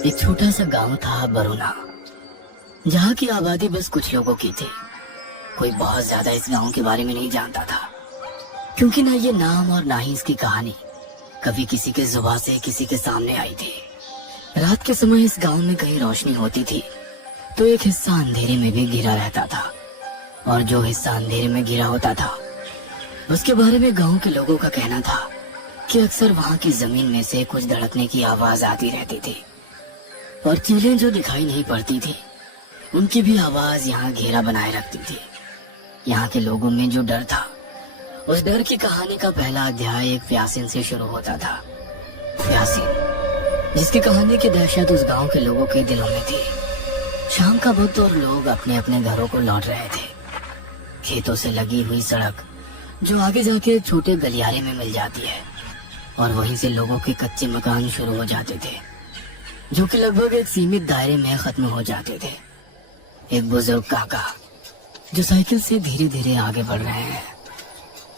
एक छोटा सा गांव था बरुना, जहाँ की आबादी बस कुछ लोगों की थी। कोई बहुत ज्यादा इस गांव के बारे में नहीं जानता था, क्योंकि ना ये नाम और ना ही इसकी कहानी कभी किसी के जुबान से किसी के सामने आई थी। रात के समय इस गांव में कहीं रोशनी होती थी तो एक हिस्सा अंधेरे में भी घिरा रहता था, और जो हिस्सा अंधेरे में घिरा होता था उसके बारे में गांव के लोगों का कहना था कि अक्सर वहां की जमीन में से कुछ धड़कने की आवाज आती रहती थी, और चीजें जो दिखाई नहीं पड़ती थी उनकी भी आवाज यहाँ घेरा बनाए रखती थी। यहाँ के लोगों में जो डर था, उस डर की कहानी का पहला अध्याय एक प्यासीन से शुरू होता था। प्यासीन, जिसकी कहानी की दहशत उस गांव के लोगों के दिलों में थी। शाम का वक्त और लोग अपने अपने घरों को लौट रहे थे। खेतों से लगी हुई सड़क जो आगे जाके छोटे गलियारे में मिल जाती है, और वहीं से लोगों के कच्चे मकान शुरू हो जाते थे, जो कि लगभग एक सीमित दायरे में खत्म हो जाते थे। एक बुजुर्ग काका जो साइकिल से धीरे धीरे आगे बढ़ रहे हैं।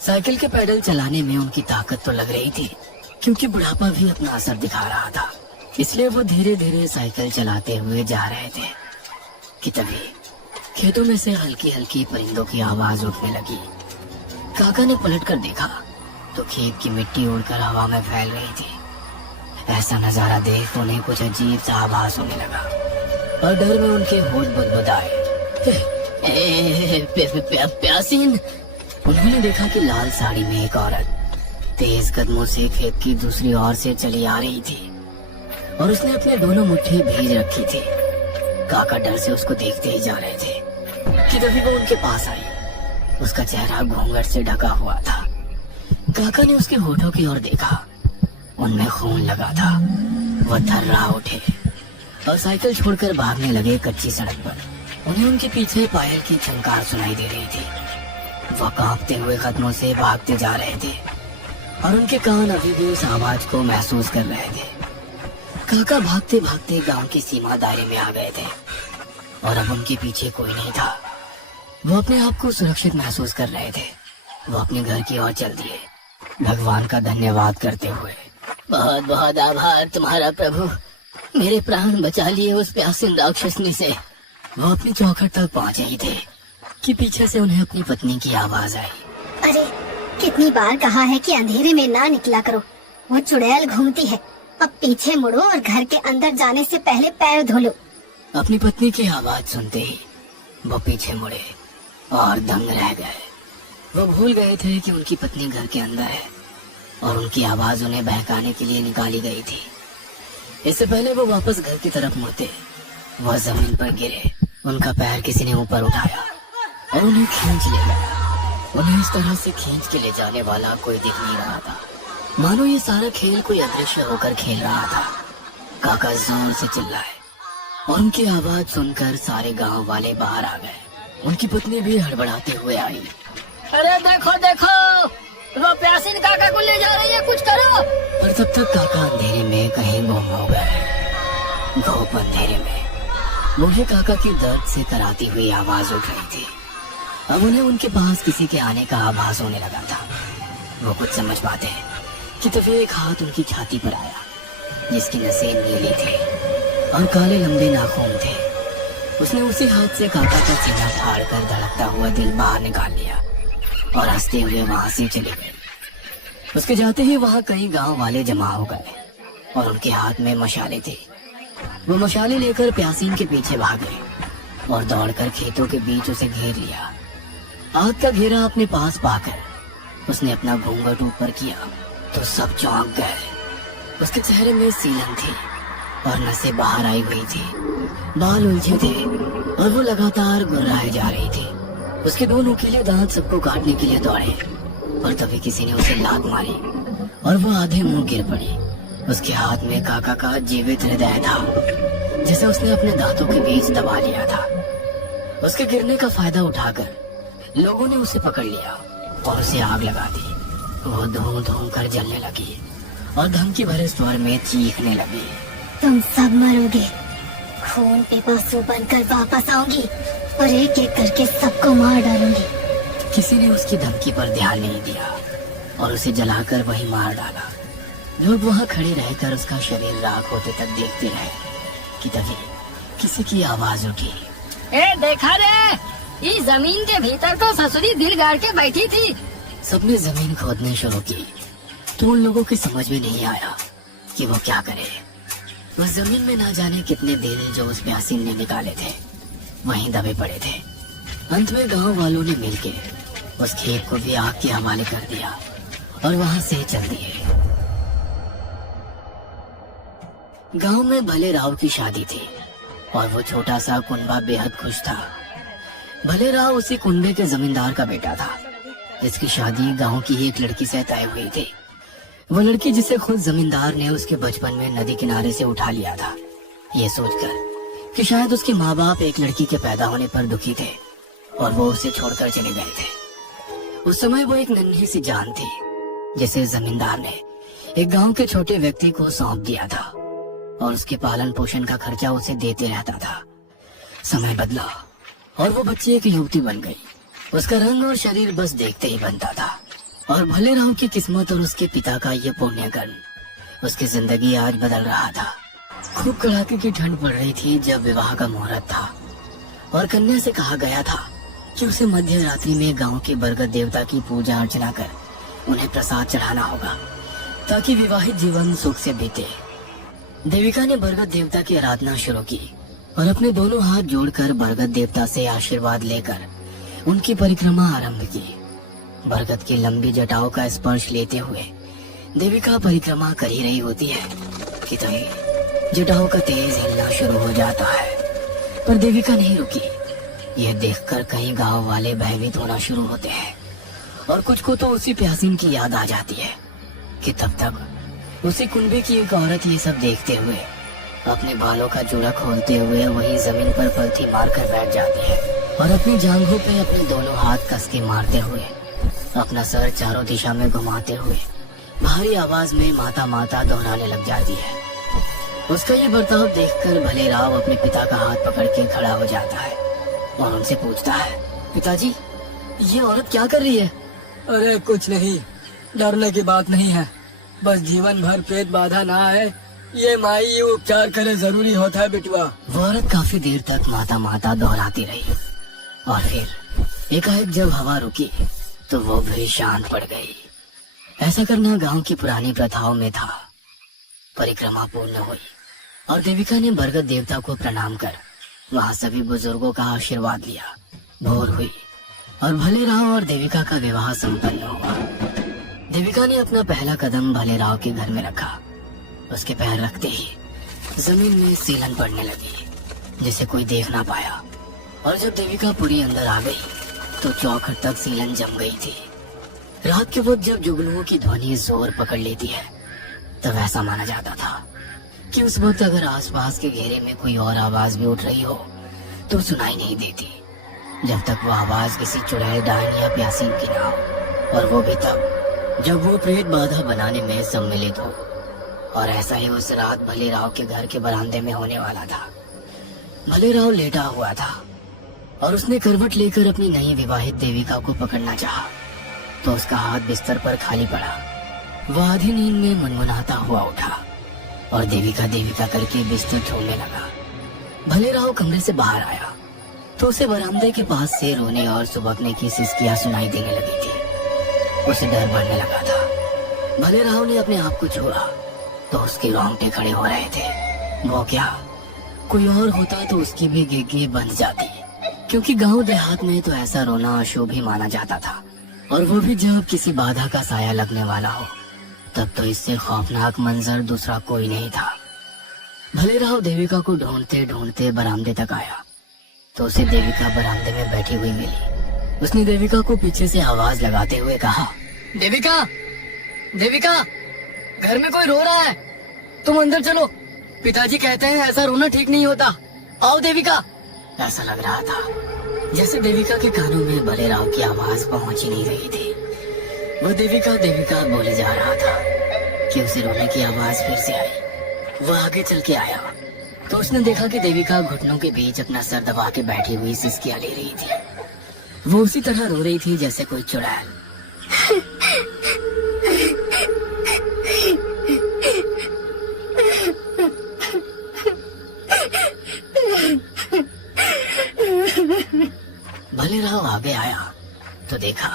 साइकिल के पैडल चलाने में उनकी ताकत तो लग रही थी, क्योंकि बुढ़ापा भी अपना असर दिखा रहा था, इसलिए वो धीरे धीरे साइकिल चलाते हुए जा रहे थे कि तभी खेतों में से हल्की हल्की परिंदों की आवाज उठने लगी। काका ने पलटकर देखा तो खेत की मिट्टी उड़कर हवा में फैल रही थी। ऐसा नजारा देख उन्हें कुछ अजीब सा आभास होने लगा, और डर में उनके होठ बुदबुदाए। प्यासीन, उन्होंने देखा कि लाल साड़ी में एक औरत तेज कदमों से खेत की दूसरी ओर से चली आ रही थी, और उसने अपने दोनों मुट्ठी भीज रखी थी। काका डर से उसको देखते ही जा रहे थे कि तभी वो उनके पास आई। उसका चेहरा घूंघट से ढका हुआ था। काका ने उसके होठों की ओर देखा, उनमें खून लगा था। वह थर्रा उठे और साइकिल छोड़कर भागने लगे कच्ची सड़क पर। उन्हें उनके पीछे पायल की झंकार सुनाई दे रही थी। वह कांपते हुए कदमों से भागते जा रहे थे, और उनके कान अभी भी उस आवाज को महसूस कर रहे थे। काका भागते भागते गांव की सीमा दायरे में आ गए थे, और अब उनके पीछे कोई नहीं था। वो अपने आप को सुरक्षित महसूस कर रहे थे। वो अपने घर की ओर चल दिए, भगवान का धन्यवाद करते हुए। बहुत बहुत आभार तुम्हारा प्रभु, मेरे प्राण बचा लिए उस प्यासीन राक्षसनी से। वो अपनी चौखट तक पहुंचे ही थे कि पीछे से उन्हें अपनी पत्नी की आवाज आई। अरे, कितनी बार कहा है कि अंधेरे में ना निकला करो, वो चुड़ैल घूमती है। अब पीछे मुड़ो और घर के अंदर जाने से पहले पैर धो लो। अपनी पत्नी की आवाज सुनते ही वो पीछे मुड़े और दंग रह गए। वो भूल गए थे कि उनकी पत्नी घर के अंदर है, और उनकी आवाज उन्हें बहकाने के लिए निकाली गई थी। इससे पहले वो वापस घर की तरफ मुड़ते, वह जमीन पर गिरे। उनका पैर किसी ने ऊपर उठाया और उन्हें खींच ले गया। उन्हें इस तरह से खींच के ले जाने वाला कोई दिख नहीं रहा था, मानो ये सारा खेल कोई अदृश्य होकर खेल रहा था। काका जोर से चिल्लाए, और उनकी आवाज सुनकर सारे गांव वाले बाहर आ गए। उनकी पत्नी भी हड़बड़ाते हुए आई। अरे देखो देखो, वो प्यासीन काका को ले जा रही है, कुछ करो। पर तब तक काका अंधेरे में कहीं गुम हो गए। घोप अंधेरे में बूढ़े काका की दर्द से कराती हुई आवाज उठ रही थी। अब उन्हें उनके पास किसी के आने का आभास होने लगा था। वो कुछ समझ पाते कि तभी एक हाथ उनकी छाती पर आया, जिसकी नसें नीली थी और काले लंबे नाखून थे। उसने उसी हाथ से काका का सीना फाड़कर धड़कता हुआ दिल बाहर निकाल लिया, और हंसते हुए वहां से चले गए। उसके जाते ही वहां कई गांव वाले जमा हो गए, और उनके हाथ में मशाले थे। वो मशाले लेकर प्यासीन के पीछे भागे, और दौड़कर खेतों के बीच उसे घेर लिया। आग का घेरा अपने पास पाकर उसने अपना घूंघट ऊपर किया तो सब चौंक गए। उसके चेहरे में सीलन थी और नसें बाहर आई हुई थी। बाल उलझे थे और वो लगातार गुर्राए जा रही थी। उसके दो नुकीले दांत सबको काटने के लिए दौड़े, और तभी किसी ने उसे लात मारी और वो आधे मुंह गिर पड़ी। उसके हाथ में काका का जीवित हृदय था, जिसे उसने अपने दांतों के बीच दबा लिया था। उसके गिरने का फायदा उठाकर लोगों ने उसे पकड़ लिया और उसे आग लगा दी। वो धूम धूम कर जलने लगी और धमकी भरे स्वर में चीखने लगी। तुम सब मरोगे, खून पिपासु बनकर वापस आऊंगी और एक एक करके सबको मार डालूंगी। किसी ने उसकी धमकी पर ध्यान नहीं दिया और उसे जलाकर वहीं मार डाला। लोग वहां खड़े रहकर उसका शरीर राख होते तक देखते रहे। कि तभी किसी की आवाज उठी। ए देखा रे, इस जमीन के भीतर तो ससुरी दिल गाड़ के बैठी थी। सबने जमीन खोदने शुरू की तो उन लोगों की समझ में नहीं आया कि वो क्या करे। उस जमीन में ना जाने कितने दिल जो उस प्यासी ने निकाले थे वहीं दबे पड़े थे। अंत में गांव वालों ने मिलकर उस खेत को भी आग के हवाले कर दिया और वहां से चल दिए। गांव में भले राव की शादी थी और वो छोटा सा कुनबा बेहद खुश था। भले राव उसी कुनबे के जमींदार का बेटा था जिसकी शादी गांव की एक लड़की से तय हुई थी। वो लड़की जिसे खुद जमींदार ने उसके बचपन में नदी किनारे से उठा लिया था, ये सोचकर कि शायद उसके माँ बाप एक लड़की के पैदा होने पर दुखी थे और वो उसे छोड़कर चले गए थे। उस समय वो एक नन्ही सी जान थी जिसे जमींदार ने एक गांव के छोटे व्यक्ति को सौंप दिया था और उसके पालन पोषण का खर्चा उसे देते रहता था। समय बदला और वो बच्ची एक युवती बन गई। उसका रंग और शरीर बस देखते ही बनता था और भले राव की किस्मत और उसके पिता का ये पुण्य कर्म उसकी जिंदगी आज बदल रहा था। खूब कड़ाके की ठंड पड़ रही थी जब विवाह का मुहूर्त था और कन्या से कहा गया था कि उसे मध्य रात्रि में गांव के बरगद देवता की पूजा अर्चना कर उन्हें प्रसाद चढ़ाना होगा ताकि विवाहित जीवन सुख से बीते। देविका ने बरगद देवता की आराधना शुरू की और अपने दोनों हाथ जोड़कर बरगद देवता से आशीर्वाद लेकर उनकी परिक्रमा आरंभ की। बरगद की लंबी जटाओं का स्पर्श लेते हुए देविका परिक्रमा कर ही रही होती है कि तभी जटाओं का तेज हिलना शुरू हो जाता है, पर देविका नहीं रुकी। यह देखकर कई गांव वाले भयभीत होना शुरू होते हैं और कुछ को तो उसी प्यासीन की याद आ जाती है कि तब तक उसी कुनबे की एक औरत ये सब देखते हुए अपने बालों का जूड़ा खोलते हुए वही जमीन पर पलथी मारकर बैठ जाती है और अपनी जांघों पे अपने दोनों हाथ कस के मारते हुए अपना सर चारों दिशा में घुमाते हुए भारी आवाज में माता माता दोहराने लग जाती है। उसका ये बर्ताव देखकर भले राव अपने पिता का हाथ पकड़ के खड़ा हो जाता है और उनसे पूछता है, पिताजी ये औरत क्या कर रही है? अरे कुछ नहीं, डरने की बात नहीं है, बस जीवन भर पेट बाधा ना आए ये माई उपचार करे जरूरी होता है बिटुआ। वो औरत काफी देर तक माता माता दोहराती रही और फिर एकाएक जब हवा रुकी तो वो भी शांत पड़ गई। ऐसा करना गांव की पुरानी प्रथाओं में था। परिक्रमा पूर्ण हुई और देविका ने बरगद देवता को प्रणाम कर वहां सभी बुजुर्गों का आशीर्वाद लिया। भोर हुई और भले राव और देविका का विवाह संपन्न हुआ। देविका ने अपना पहला कदम भले राव के घर में रखा। उसके पैर रखते ही जमीन में सीलन पड़ने लगी जिसे कोई देख ना पाया और जब देविका पूरी अंदर आ गई तो चौखट तक सीलन जम गई थी। रात के वक्त जब जुगनुओं की ध्वनि जोर पकड़ लेती है तब ऐसा माना जाता था कि उस वक्त अगर आसपास के घेरे में कोई और आवाज भी उठ रही हो तो सुनाई नहीं देती जब तक वो आवाज किसी चुड़ैल डायन या प्यासीन की ना हो, और वो भी तब जब वो प्रेत बाधा बनाने में सम्मिलित हो। और ऐसा ही उस रात भले राव के घर के बरामदे में होने वाला था। भले राव लेटा हुआ था और उसने करवट लेकर अपनी नई विवाहित देविका को पकड़ना चाहा तो उसका हाथ बिस्तर पर खाली पड़ा। वह आधी नींद में मनमुनाता हुआ उठा और देविका देविका करके बिस्तर छोड़ने लगा। भले राव कमरे से बाहर आया तो उसे बरामदे के पास से रोने और सुबकने की सिसकियां सुनाई देने लगी थी। उसे डर बढ़ने लगा था। भले राव ने अपने आप को छुआ तो उसके रोंगटे खड़े हो रहे थे। वो क्या, कोई और होता तो उसकी भी गिग्गी बंध जाती, क्योंकि गांव देहात में तो ऐसा रोना अशुभ ही माना जाता था, और वो भी जब किसी बाधा का साया लगने वाला हो। तब तो इससे खौफनाक मंजर दूसरा कोई नहीं था। भले राव देविका को ढूंढते ढूंढते बरामदे तक आया तो उसे देविका बरामदे में बैठी हुई मिली। उसने देविका को पीछे से आवाज लगाते हुए कहा, देविका, देविका, घर में कोई रो रहा है, तुम अंदर चलो, पिताजी कहते हैं ऐसा रोना ठीक नहीं होता, आओ देविका। ऐसा लग रहा था जैसे देविका के कानों में भले राव की आवाज पहुंच ही नहीं रही थी। वो देविका देविका बोले जा रहा था कि उसे रोने की आवाज फिर से आई। वो आगे चल के आया तो उसने देखा कि देविका घुटनों के बीच अपना सर दबा के बैठी हुई सिसकियां ले रही थी। वो उसी तरह रो रही थी जैसे कोई चुड़ैल। भले राव आगे आया तो देखा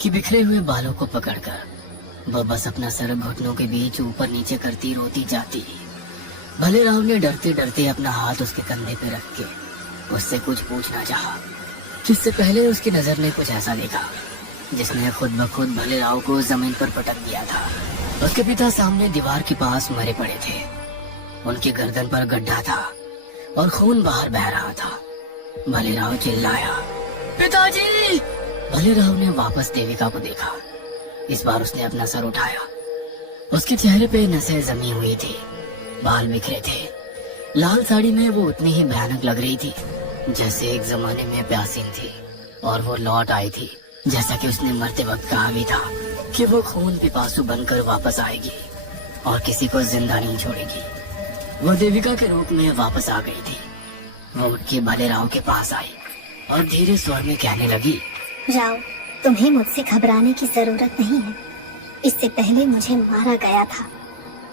कि बिखरे हुए बालों को पकड़कर वह बस अपना सर घुटनों के बीच ऊपर नीचे करती रोती जाती। भले राव ने डरते डरते अपना हाथ उसके कंधे पे रख के उससे कुछ पूछना चाहा, जिससे पहले उसकी नजर ने कुछ ऐसा देखा जिसने खुद ब खुद भले राव को जमीन पर पटक दिया था। उसके पिता सामने दीवार के पास मरे पड़े थे। उनकी गर्दन पर गड्ढा था और खून बाहर बह रहा था। भले राव चिल्लाया, पिताजी! भले राव ने वापस देविका को देखा। इस बार उसने अपना सर उठाया। उसके चेहरे पे नसें जमी हुई थी, बाल बिखरे थे। लाल साड़ी में वो उतनी ही भयानक लग रही थी जैसे एक जमाने में प्यासीन थी, और वो लौट आई थी जैसा कि उसने मरते वक्त कहा भी था कि वो खून पिपासु बनकर वापस आएगी और किसी को जिंदा नहीं छोड़ेगी। वो देविका के रूप में वापस आ गई थी। वो उठ के भले राव के पास आई और धीरे स्वर में कहने लगी, राव, तुम्हें मुझसे घबराने की जरूरत नहीं है। इससे पहले मुझे मारा गया था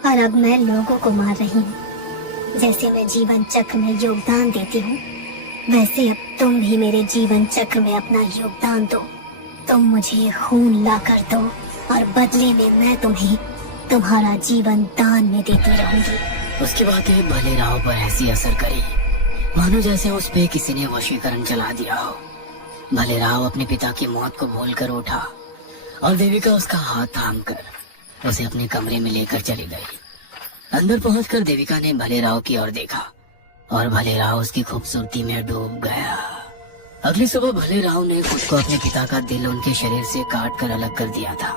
और अब मैं लोगों को मार रही हूँ। जैसे मैं जीवन चक्र में योगदान देती हूँ, वैसे अब तुम भी मेरे जीवन चक्र में अपना योगदान दो। तुम मुझे खून ला कर दो और बदले में मैं तुम्हें तुम्हारा जीवन दान में देती रहूंगी। उसकी बातें भले राव पर ऐसी असर करी मानो जैसे उस पे किसी ने वशीकरण चला दिया हो। भले राव अपने पिता की मौत को भूलकर उठा और देविका उसका हाथ थामकर उसे अपने कमरे में लेकर चली गई। अंदर पहुंचकर देविका ने भले राव की ओर देखा और भले राव उसकी खूबसूरती में डूब गया। अगली सुबह भले राव ने खुद को अपने पिता का दिल उनके शरीर से काट कर अलग कर दिया था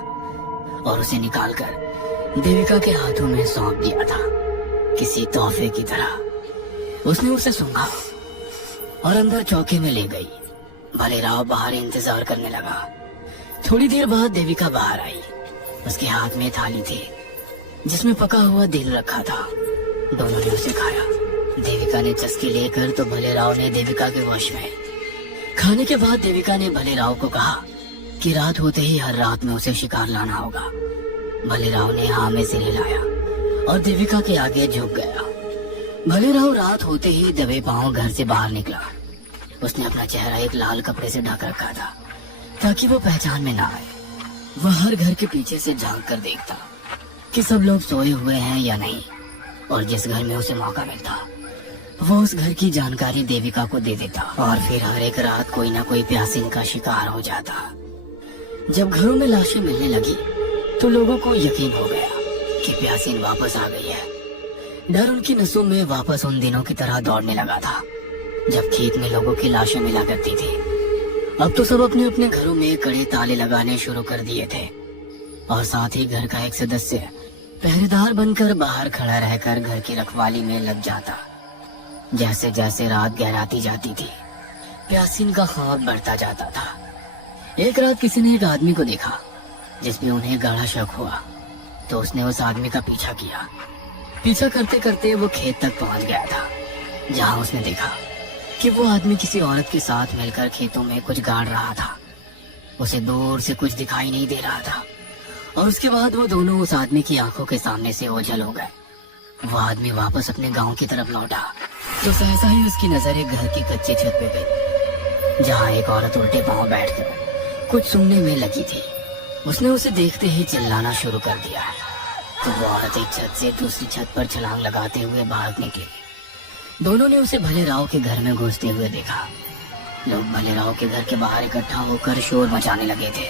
और उसे निकालकर देविका के हाथों में सौंप दिया था किसी तोहफे की तरह। उसने उसे सूंघा और अंदर चौके में ले गई। भले राव बाहर इंतजार करने लगा। थोड़ी देर बाद देविका बाहर आई। उसके हाथ में थाली थी जिसमें पका हुआ दिल रखा था। दोनों ने उसे खाया। देविका ने चस्की लेकर तो भले राव ने देविका के वश में। खाने के बाद देविका ने भले राव को कहा कि रात होते ही हर रात में उसे शिकार लाना होगा। भले राव ने हाँ में सिर हिलाया और देविका के आगे झुक गया। भले राव रात होते ही दबे पांव घर से बाहर निकला। उसने अपना चेहरा एक लाल कपड़े से ढक रखा था ताकि वो पहचान में ना आए। वह हर घर के पीछे से झांक कर देखता कि सब लोग सोए हुए हैं या नहीं, और जिस घर में उसे मौका मिलता वो उस घर की जानकारी देविका को दे देता और फिर हर एक रात कोई ना कोई प्यासीन का शिकार हो जाता। जब घरों में लाशें मिलने लगी तो लोगों को यकीन हो गया कि प्यासीन वापस आ गई है। डर उनकी नसों में वापस उन दिनों की तरह दौड़ने लगा था जब खेत में लोगों की लाशें मिला करती थी। अब तो सब अपने अपने घरों में कड़े ताले लगाने शुरू कर दिए थे और साथ ही घर का एक सदस्य पहरेदार बनकर बाहर खड़ा रहकर घर की रखवाली में लग जाता। जैसे जैसे रात गहराती जाती थी प्यासीन का खौफ बढ़ता जाता था। एक रात किसी ने एक आदमी को देखा जिसमें उन्हें गाढ़ा शक हुआ, तो उसने उस आदमी का पीछा किया। पीछा करते करते वो खेत तक पहुंच गया था जहां उसने देखा कि वो आदमी किसी औरत के साथ मिलकर खेतों में कुछ गाड़ रहा था। उसे दूर से कुछ दिखाई नहीं दे रहा था और उसके बाद वो दोनों उस आदमी की आंखों के सामने से ओझल हो गए। वो आदमी वापस अपने गांव की तरफ लौटा तो सहसा ही उसकी नजर एक घर की कच्ची छत पे गई जहां एक औरत उल्टे पांव बैठकर कुछ सुनने में लगी थी। उसने उसे देखते ही चिल्लाना शुरू कर दिया तो वो औरत एक छत से दूसरी छत पर छलांग लगाते हुए भाग निकली। दोनों ने उसे भले राव के घर में घुसते हुए देखा। लोग भले राव के घर के बाहर इकट्ठा होकर शोर मचाने लगे थे।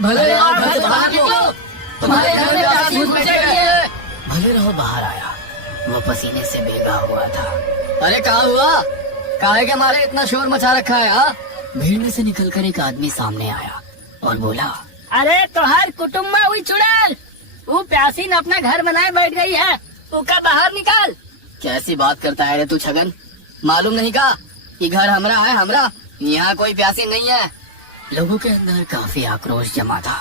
भले राव घर से बाहर निकलो, तुम्हारे घर में प्यासी घुसे गई है। भले राव बाहर आया। वो पसीने से भीगा हुआ था। अरे कहा हुआ? काहे के मारे इतना शोर मचा रखा है? हाँ, भीड़ में से निकलकर एक आदमी सामने आया और बोला, अरे तो हर कुटुम्ब में हुई चुड़ैल, वो प्यासीन अपना घर बनाए बैठ गई है, उसका बाहर निकाल। कैसी बात करता है रे तू छगन? मालूम नहीं का ये घर हमरा है, हमरा यहाँ कोई प्यासी नहीं है। लोगों के अंदर काफी आक्रोश जमा था।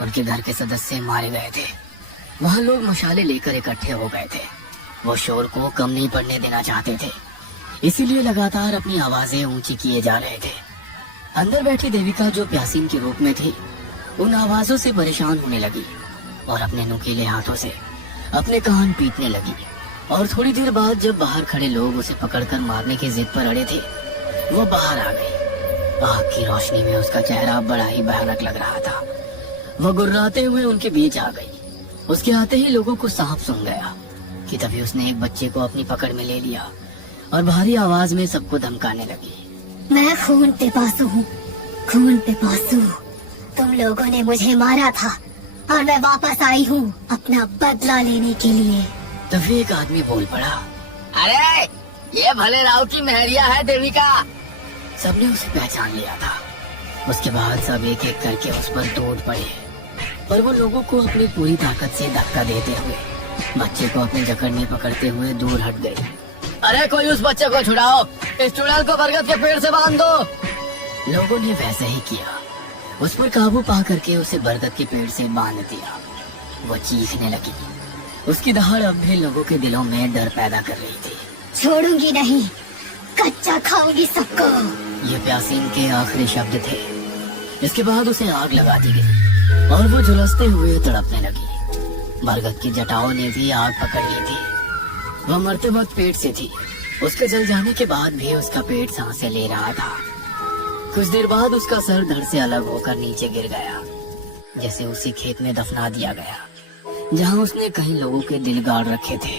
उनके घर के सदस्य मारे गए थे। वहाँ लोग मशाले लेकर इकट्ठे हो गए थे। वो शोर को कम नहीं पड़ने देना चाहते थे, इसीलिए लगातार अपनी आवाजें ऊंची किए जा रहे थे। अंदर बैठी देविका जो प्यासीन के रूप में थी उन आवाजों से परेशान होने लगी और अपने नुकीले हाथों से अपने कान पीटने लगी। और थोड़ी देर बाद जब बाहर खड़े लोग उसे पकड़कर मारने की जिद पर अड़े थे वो बाहर आ गई। आग की रोशनी में उसका चेहरा बड़ा ही भयानक लग रहा था। वह गुर्राते हुए उनके बीच आ गई। उसके आते ही लोगों को सांप सूंघ गया कि तभी उसने एक बच्चे को अपनी पकड़ में ले लिया और भारी आवाज में सबको धमकाने लगी। मैं खून पिपासु हूँ, खून पिपासु। तुम लोगों ने मुझे मारा था और मैं वापस आई हूँ अपना बदला लेने के लिए। तभी एक आदमी बोल पड़ा। अरे ये भले राव की महरिया है देविका। सबने उसे पहचान लिया था। उसके बाद सब एक एक करके उस पर टूट पड़े, पर वो लोगों को अपनी पूरी ताकत से धक्का देते हुए बच्चे को अपनी जकड़ में पकड़ते हुए दूर हट गए। अरे कोई उस बच्चे को छुड़ाओ, इस चुड़ैल को बरगद के पेड़ से बांध दो। लोगों ने वैसे ही किया। उस पर काबू पा करके उसे बरगद के पेड़ से बांध दिया। वो चीखने लगी। उसकी दहाड़ अब भी लोगों के दिलों में डर पैदा कर रही थी। छोड़ूंगी नहीं, कच्चा खाऊंगी सबको। ये प्यासीन के आखिरी शब्द थे। इसके बाद उसे आग लगा दी गई और वो झुलसते हुए तड़पने लगी। बरगद की जटाओं ने भी आग पकड़ ली थी। वह मरते वक्त पेट से थी। उसके जल जाने के बाद भी उसका पेट सांसें ले रहा था। कुछ देर बाद उसका सर धड़ से अलग होकर नीचे गिर गया, जैसे उसी खेत में दफना दिया गया जहां उसने कई लोगों के दिल गाड़ रखे थे।